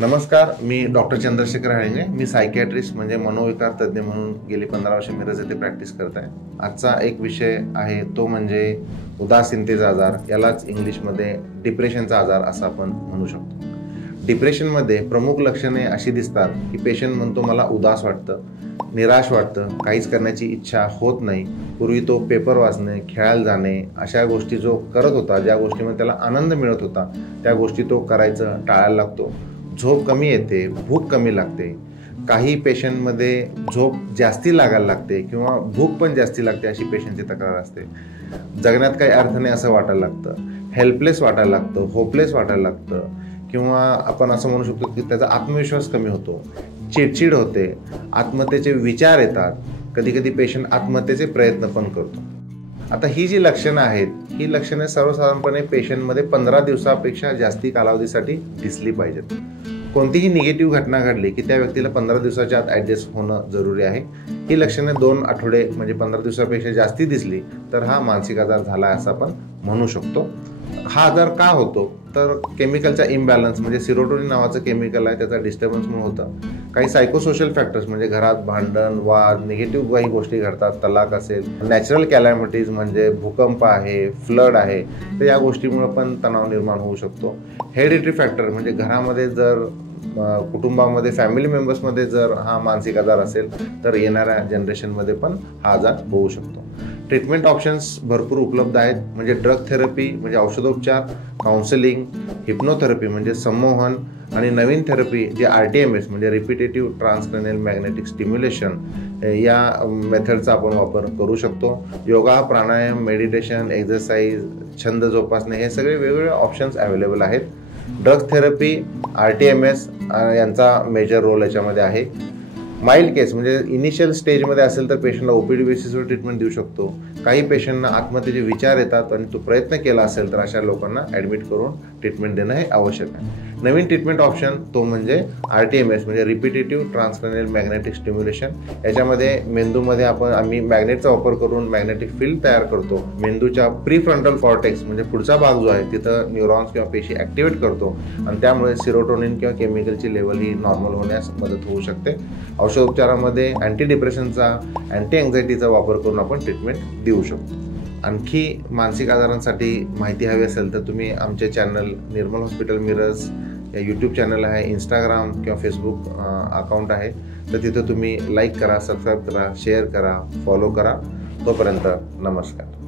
नमस्कार, मी डॉक्टर चंद्रशेखर हाळिंगे. मी सायकियाट्रिस्ट म्हणजे मनोविकार तज्ज्ञ म्हणून गेली 15 वर्ष मिरज येथे प्रॅक्टिस करत आहे. आजचा एक विषय आहे तो म्हणजे उदासीनतेचा आजार, यालाच इंग्लिशमध्ये डिप्रेशनचा आजार असं आपण म्हणू शकतो. डिप्रेशनमध्ये प्रमुख लक्षणे अशी दिसतात की पेशंट म्हणतो मला उदास वाटतं, निराश वाटतं, काहीच करण्याची इच्छा होत नाही. पूर्वी तो पेपर वाचणे, खेळायला जाणे अशा गोष्टी जो करत होता, ज्या गोष्टीमध्ये त्याला आनंद मिळत होता त्या गोष्टी तो करायचं टाळायला लागतो. झोप कमी येते, भूक कमी लागते. काही पेशंटमध्ये झोप जास्ती लागायला लागते किंवा भूक पण जास्ती लागते अशी पेशंटची तक्रार असते. जगण्यात काही अर्थ नाही असं वाटायला लागतं, हेल्पलेस वाटायला लागतं, होपलेस वाटायला लागतं किंवा आपण असं म्हणू शकतो की त्याचा आत्मविश्वास कमी होतो, चिडचिड होते, आत्महत्येचे विचार येतात. कधी कधी पेशंट आत्महत्येचे प्रयत्न पण करतो. आता ही जी लक्षणं आहेत, ही लक्षणे सर्वसाधारणपणे पेशंटमध्ये 15 दिवसापेक्षा जास्ती कालावधीसाठी दिसली पाहिजेत. कोणतीही निगेटिव्ह घटना घडली की त्या व्यक्तीला 15 दिवसाच्या आत ॲडजस्ट होणं जरुरी आहे. ही लक्षणे 2 आठवडे म्हणजे 15 दिवसापेक्षा जास्ती दिसली तर हा मानसिक आजार झाला असं आपण म्हणू शकतो. हा आजार का होतो तर केमिकलचा इम्बॅलन्स म्हणजे सिरोटोनिन नावाचं केमिकल आहे, त्याचा डिस्टर्बन्समुळे होतं. काही सायकोसोशल फॅक्टर्स म्हणजे घरात भांडण, वाद, निगेटिव्ह काही गोष्टी घडतात, तलाक असेल, नॅचरल कॅलॅमिटीज म्हणजे भूकंप आहे, फ्लड आहे, तर या गोष्टीमुळे पण तणाव निर्माण होऊ शकतो. हेरिडिटरी फॅक्टर म्हणजे घरामध्ये जर कुटुंबामध्ये फॅमिली मेंबर्समध्ये जर हा मानसिक आजार असेल तर येणाऱ्या जनरेशनमध्ये पण हा आजार होऊ शकतो. ट्रीटमेंट ऑप्शन्स भरपूर उपलब्ध आहेत, म्हणजे ड्रग थेरपी म्हणजे औषधोपचार, काउन्सिलिंग, हिप्नोथेरपी म्हणजे संमोहन आणि नवीन थेरपी जे RTMS म्हणजे रिपिटेटिव्ह ट्रान्सक्रॅनियल मॅग्नेटिक स्टिम्युलेशन या मेथडचा आपण वापर करू शकतो. योगा, प्राणायाम, मेडिटेशन, एक्झरसाइज, छंद जोपासणे हे सगळे वेगवेगळे ऑप्शन्स अवेलेबल आहेत. ड्रग थेरपी, RTMS यांचा मेजर रोल याच्यामध्ये आहे. माइल्ड केस म्हणजे इनिशियल स्टेजमध्ये असेल तर पेशंटला OPD बेसिसवर ट्रीटमेंट देऊ शकतो. काही पेशंटना आत्महत्येचे विचार येतात आणि तो प्रयत्न केला असेल तर अशा लोकांना ॲडमिट करून ट्रीटमेंट देणं हे आवश्यक आहे. नवीन ट्रीटमेंट ऑप्शन तो म्हणजे RTMS म्हणजे रिपिटेटिव्ह ट्रान्सक्रॅनियल मॅग्नेटिक स्टिम्युलेशन. याच्यामध्ये मेंदूमध्ये आम्ही मॅग्नेटचा वापर करून मॅग्नेटिक फील्ड तयार करतो. मेंदूच्या प्रीफ्रंटल कॉर्टेक्स म्हणजे पुढचा भाग जो आहे तिथं न्यूरॉन्स किंवा पेशी ॲक्टिवेट करतो आणि त्यामुळे सिरोटोनिन किंवा केमिकलची लेवल ही नॉर्मल होण्यास मदत होऊ शकते. औषधोपचारामध्ये अँटी डिप्रेशनचा, अँटी एन्झायटीचा वापर करून आपण ट्रीटमेंट देऊ शकतो. आणखी मानसिक आजारांसाठी माहिती हवी असेल तर तुम्ही आमचे चॅनल निर्मल हॉस्पिटल मिरज या यूट्यूब चॅनल आहे, इंस्टाग्राम किंवा फेसबुक अकाउंट आहे, तर तिथं तुम्ही लाईक करा, सबस्क्राईब करा, शेअर करा, फॉलो करा. तोपर्यंत नमस्कार.